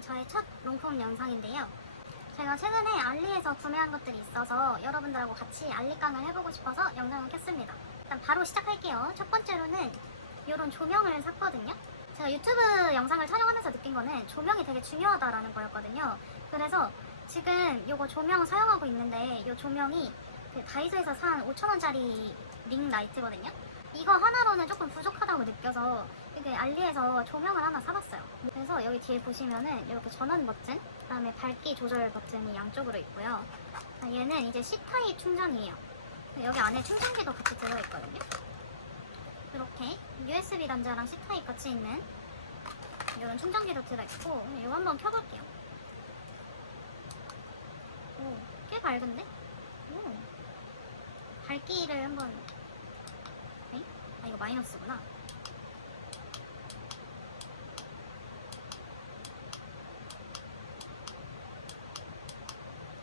저의 첫 롱폼 영상인데요. 제가 최근에 알리에서 구매한 것들이 있어서 여러분들하고 같이 알리깡을 해보고 싶어서 영상을 켰습니다. 일단 바로 시작할게요. 첫 번째로는 이런 조명을 샀거든요. 제가 유튜브 영상을 촬영하면서 느낀 거는 조명이 되게 중요하다라는 거였거든요. 그래서 지금 이거 조명 사용하고 있는데 이 조명이 그 다이소에서 산 5천원짜리 링 라이트거든요. 이거 하나로는 조금 부족하다고 느껴서 이게 알리에서 조명을 하나 사봤어요. 그래서 여기 뒤에 보시면은 이렇게 전원 버튼, 그다음에 밝기 조절 버튼이 양쪽으로 있고요. 아, 얘는 이제 C 타입 충전이에요. 여기 안에 충전기도 같이 들어있거든요. 이렇게 USB 단자랑 C 타입 같이 있는 이런 충전기도 들어있고 이거 한번 켜볼게요. 오, 꽤 밝은데? 오, 밝기를 한번 마이너스구나.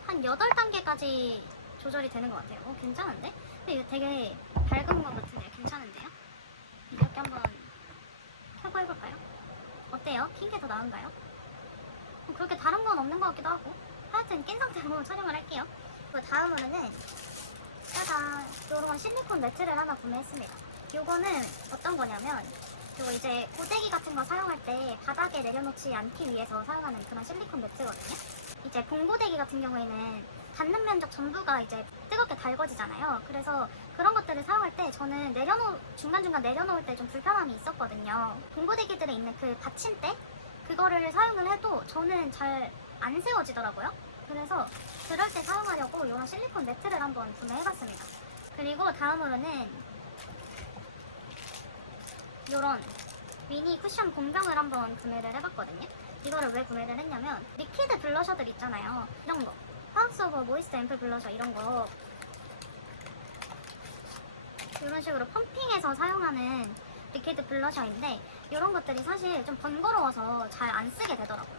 한 8단계까지 조절이 되는 것 같아요. 어, 괜찮은데? 근데 이거 되게 밝은 것 같은데 괜찮은데요? 이렇게 한번 켜고 해볼까요? 어때요? 킨게더 나은가요? 어, 그렇게 다른 건 없는 것 같기도 하고 하여튼 낀 상태로 촬영을 할게요. 그리고 다음으로는 짜잔 요런 실리콘 매트를 하나 구매했습니다. 요거는 어떤 거냐면 요 이제 고데기 같은 거 사용할 때 바닥에 내려놓지 않기 위해서 사용하는 그런 실리콘 매트거든요. 이제 봉고데기 같은 경우에는 닿는 면적 전부가 이제 뜨겁게 달궈지잖아요. 그래서 그런 것들을 사용할 때 저는 내려놓 중간중간 내려놓을 때 좀 불편함이 있었거든요. 봉고데기들에 있는 그 받침대 그거를 사용을 해도 저는 잘 안 세워지더라고요. 그래서 그럴 때 사용하려고 이런 실리콘 매트를 한번 구매해봤습니다. 그리고 다음으로는 이런 미니 쿠션 공병을 한번 구매를 해봤거든요. 이거를 왜 구매를 했냐면 리퀴드 블러셔들 있잖아요. 이런 거. 하우스 오브 모이스트 앰플 블러셔 이런 거 이런 식으로 펌핑해서 사용하는 리퀴드 블러셔인데 이런 것들이 사실 좀 번거로워서 잘 안 쓰게 되더라고요.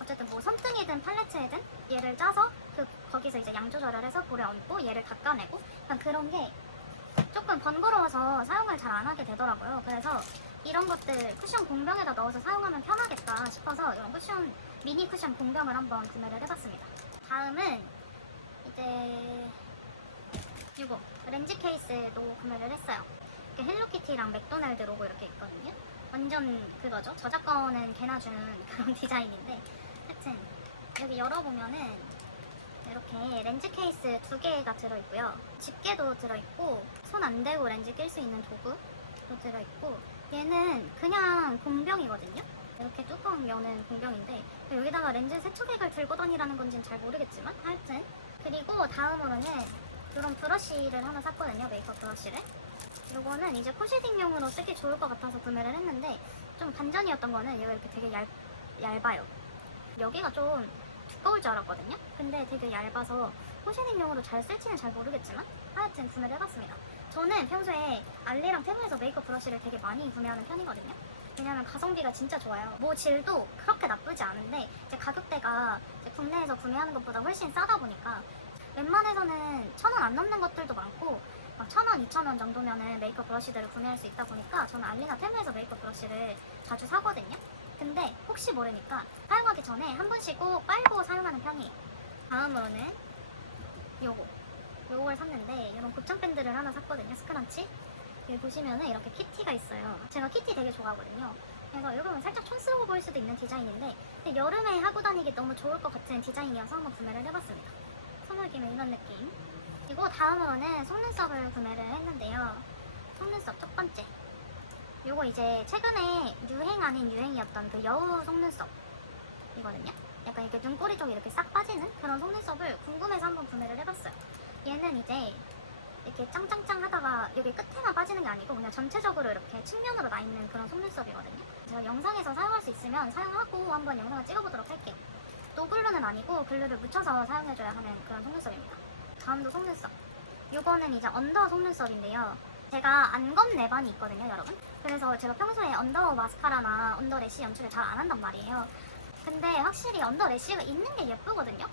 어쨌든 뭐 손등이든 팔레트에든 얘를 짜서 그 거기서 이제 양 조절을 해서 볼에 얹고 얘를 닦아내고 그런 게 조금 번거로워서 사용을 잘 안 하게 되더라고요. 그래서 이런 것들 쿠션 공병에다 넣어서 사용하면 편하겠다 싶어서 이런 쿠션 미니 쿠션 공병을 한번 구매를 해봤습니다. 다음은 이제 이거 렌즈 케이스도 구매를 했어요. 이렇게 헬로키티랑 맥도날드 로고 이렇게 있거든요. 완전 그거죠. 저작권은 개나 주는 그런 디자인인데 하여튼 여기 열어보면은 이렇게 렌즈 케이스 두 개가 들어있고요. 집게도 들어있고 손 안 대고 렌즈 낄 수 있는 도구도 들어있고 얘는 그냥 공병이거든요. 이렇게 뚜껑 여는 공병인데 여기다가 렌즈 세척액을 들고 다니라는 건지는 잘 모르겠지만 하여튼 그리고 다음으로는 이런 브러쉬를 하나 샀거든요. 메이크업 브러쉬를. 요거는 이제 코쉐딩용으로 쓰기 좋을 것 같아서 구매를 했는데 좀 반전이었던 거는 얘가 이렇게 되게 얇, 얇아요. 여기가 좀 두꺼울 줄 알았거든요. 근데 되게 얇아서 코쉐딩용으로 잘 쓸지는 잘 모르겠지만 하여튼 구매를 해봤습니다. 저는 평소에 알리랑 테무에서 메이크업 브러쉬를 되게 많이 구매하는 편이거든요. 왜냐면 가성비가 진짜 좋아요. 뭐 질도 그렇게 나쁘지 않은데 이제 가격대가 이제 국내에서 구매하는 것보다 훨씬 싸다 보니까 웬만해서는 천 원 안 넘는 것들도 많고 막 천 원, 이천 원 정도면은 메이크업 브러쉬들을 구매할 수 있다 보니까 저는 알리나 테무에서 메이크업 브러쉬를 자주 사거든요. 근데 혹시 모르니까 사용하기 전에 한 번씩 꼭 빨고 사용하는 편이에요. 다음으로는 요거. 요걸 샀는데 이런 곱창 밴드를 하나 샀거든요. 스크런치. 여기 보시면은 이렇게 키티가 있어요. 제가 키티 되게 좋아하거든요. 그래서 여러분 살짝 촌스러워 보일 수도 있는 디자인인데 여름에 하고 다니기 너무 좋을 것 같은 디자인이어서 한번 구매를 해봤습니다. 선물 김에 이런 느낌. 그리고 다음으로는 속눈썹을 구매를 했는데요. 속눈썹 첫 번째. 요거 이제 최근에 유행 아닌 유행이었던 그 여우 속눈썹 이거든요. 약간 이렇게 눈꼬리 쪽이 이렇게 싹 빠지는 그런 속눈썹을 궁금해서 한번 구매를 해봤어요. 얘는 이제 이렇게 짱짱짱 하다가 여기 끝에만 빠지는 게 아니고 그냥 전체적으로 이렇게 측면으로 나 있는 그런 속눈썹이거든요. 제가 영상에서 사용할 수 있으면 사용하고 한번 영상을 찍어보도록 할게요. 노글루는 아니고 글루를 묻혀서 사용해줘야 하는 그런 속눈썹입니다. 다음도 속눈썹. 요거는 이제 언더 속눈썹인데요. 제가 안검 내반이 있거든요, 여러분. 그래서 제가 평소에 언더 마스카라나 언더 래쉬 연출을 잘 안 한단 말이에요. 근데 확실히 언더 래쉬가 있는 게 예쁘거든요.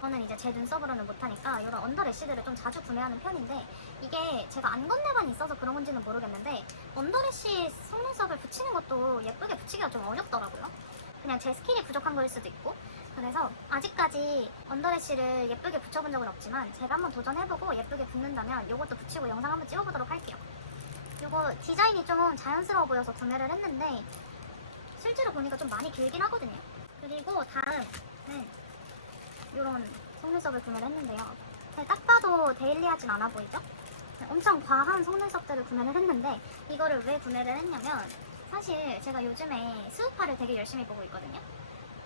저는 이제 제 눈썹으로는 못하니까 이런 언더 래쉬들을 좀 자주 구매하는 편인데 이게 제가 안검 내반이 있어서 그런 건지는 모르겠는데 언더 래쉬 속눈썹을 붙이는 것도 예쁘게 붙이기가 좀 어렵더라고요. 그냥 제 스킬이 부족한 거일 수도 있고 그래서 아직까지 언더래쉬를 예쁘게 붙여본 적은 없지만 제가 한번 도전해보고 예쁘게 붙는다면 이것도 붙이고 영상 한번 찍어보도록 할게요. 이거 디자인이 좀 자연스러워 보여서 구매를 했는데 실제로 보니까 좀 많이 길긴 하거든요. 그리고 다음은 이런 속눈썹을 구매를 했는데요. 제가 딱 봐도 데일리하진 않아 보이죠? 엄청 과한 속눈썹들을 구매를 했는데 이거를 왜 구매를 했냐면 사실 제가 요즘에 스우파를 되게 열심히 보고 있거든요.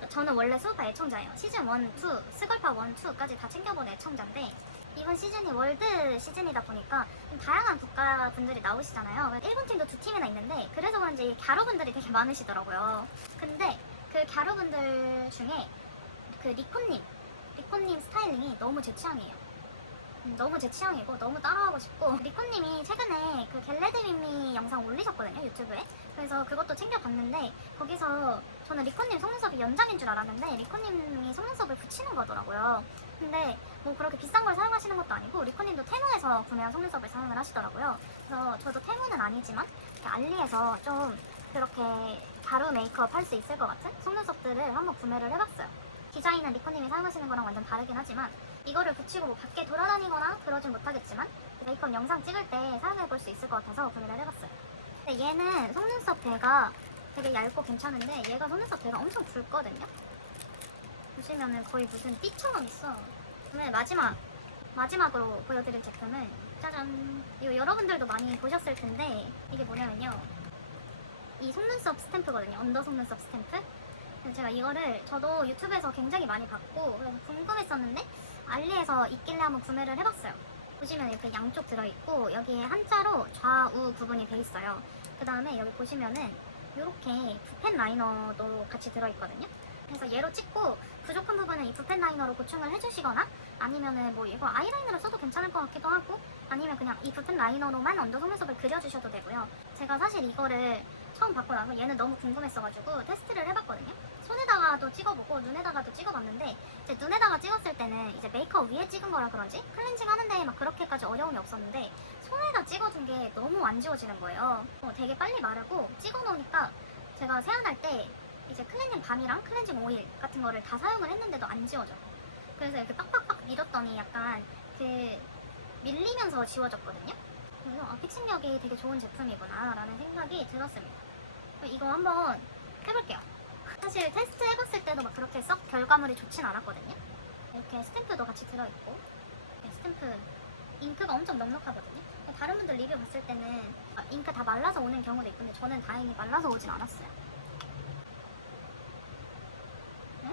저는 원래 스우파 애청자예요. 시즌 1, 2, 스걸파 1, 2까지 다 챙겨본 애청자인데 이번 시즌이 월드 시즌이다 보니까 좀 다양한 국가 분들이 나오시잖아요. 일본 팀도 두 팀이나 있는데 그래서 그런지 갸루 분들이 되게 많으시더라고요. 근데 그 갸루 분들 중에 그 리코님, 리코님 스타일링이 너무 제 취향이에요. 음, 너무 제 취향이고 너무 따라하고 싶고. 리코님이 최근에 그 겟레드미미 영상 올리셨거든요 유튜브에. 그래서 그것도 챙겨봤는데 거기서 저는 리코님 속눈썹이 연장인 줄 알았는데 리코님이 속눈썹을 붙이는 거더라고요. 근데 뭐 그렇게 비싼 걸 사용하시는 것도 아니고 리코님도 테무에서 구매한 속눈썹을 사용을 하시더라고요. 그래서 저도 테무는 아니지만 알리에서 좀 그렇게 가루 메이크업 할 수 있을 것 같은 속눈썹들을 한번 구매를 해봤어요 디자인은 리코님이 사용하시는 거랑 완전 다르긴 하지만 이거를 붙이고 뭐 밖에 돌아다니거나 그러진 못하겠지만 메이크업 영상 찍을 때 사용해 볼 수 있을 것 같아서 구매를 해봤어요. 근데 얘는 속눈썹 대가 되게 얇고 괜찮은데 얘가 속눈썹 대가 엄청 굵거든요. 보시면은 거의 무슨 띠처럼 있어. 그러면 마지막 마지막으로 보여드릴 제품은 짜잔. 이거 여러분들도 많이 보셨을 텐데 이게 뭐냐면요. 이 속눈썹 스탬프거든요. 언더 속눈썹 스탬프. 제가 이거를 저도 유튜브에서 굉장히 많이 봤고 그래서 궁금했었는데 알리에서 있길래 한번 구매를 해봤어요. 보시면 이렇게 양쪽 들어있고 여기에 한자로 좌우 구분이 돼 있어요. 그 다음에 여기 보시면은 이렇게 붓펜 라이너도 같이 들어있거든요. 그래서 얘로 찍고 부족한 부분은 이 붓펜 라이너로 보충을 해주시거나 아니면은 뭐 이거 아이라이너로 써도 괜찮을 것 같기도 하고 아니면 그냥 이 붓펜 라이너로만 언더 속눈썹을 그려주셔도 되고요. 제가 사실 이거를 처음 받고 나서 얘는 너무 궁금했어가지고 테스트를 해봤거든요. 손에다가도 찍어보고 눈에다가도 찍어봤는데 이제 눈에다가 찍었을 때는 이제 메이크업 위에 찍은 거라 그런지 클렌징 하는데 막 그렇게까지 어려움이 없었는데 손에다 찍어준 게 너무 안 지워지는 거예요. 어, 되게 빨리 마르고 찍어놓으니까 제가 세안할 때 이제 클렌징 밤이랑 클렌징 오일 같은 거를 다 사용을 했는데도 안 지워져요. 그래서 이렇게 빡빡빡 밀었더니 약간 그 밀리면서 지워졌거든요. 그래서 아, 픽싱력이 되게 좋은 제품이구나 라는 생각이 들었습니다. 이거 한번 해볼게요. 사실 테스트 해봤을 때도 막 그렇게 썩 결과물이 좋진 않았거든요. 이렇게 스탬프도 같이 들어있고 이렇게 스탬프 잉크가 엄청 넉넉하거든요. 다른 분들 리뷰 봤을 때는 아, 잉크 다 말라서 오는 경우도 있는데 저는 다행히 말라서 오진 않았어요. 네?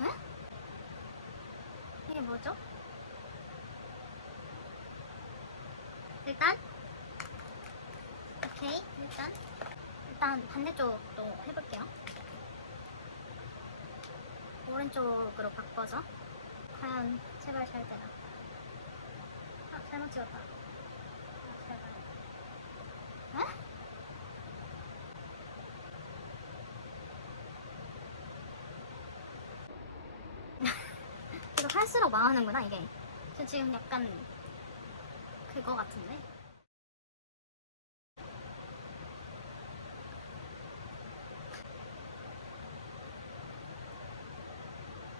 네? 이게 뭐죠? 일단. 오케이 일단. 일단 반대쪽도 해볼게요. 오른쪽으로 바꿔서. 과연 제발 잘 되나? 아 잘못 찍었다. 아, 제발. 에? 계속 할수록 망하는구나 이게. 저 지금 약간 그거 같은데?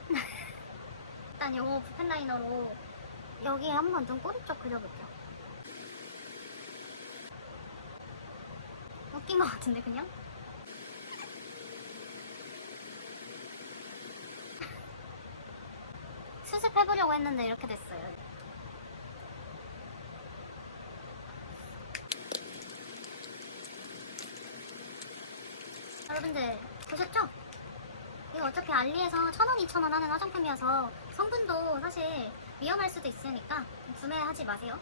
일단 요 붓펜 라이너로 여기에 한번 눈꼬리 쪽 그려볼게요. 웃긴 것 같은데 그냥? 수습해보려고 했는데 이렇게 됐어요. 여러분들 보셨죠? 이거 어차피 알리에서 천원, 이천원 하는 화장품이어서 성분도 사실 위험할 수도 있으니까 구매하지 마세요.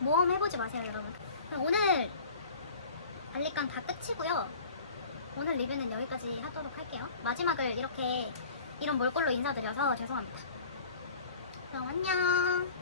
모험 해보지 마세요, 여러분. 오늘 알리깡 다 끝이고요. 오늘 리뷰는 여기까지 하도록 할게요. 마지막을 이렇게 이런 몰골로 인사드려서 죄송합니다. 그럼 안녕.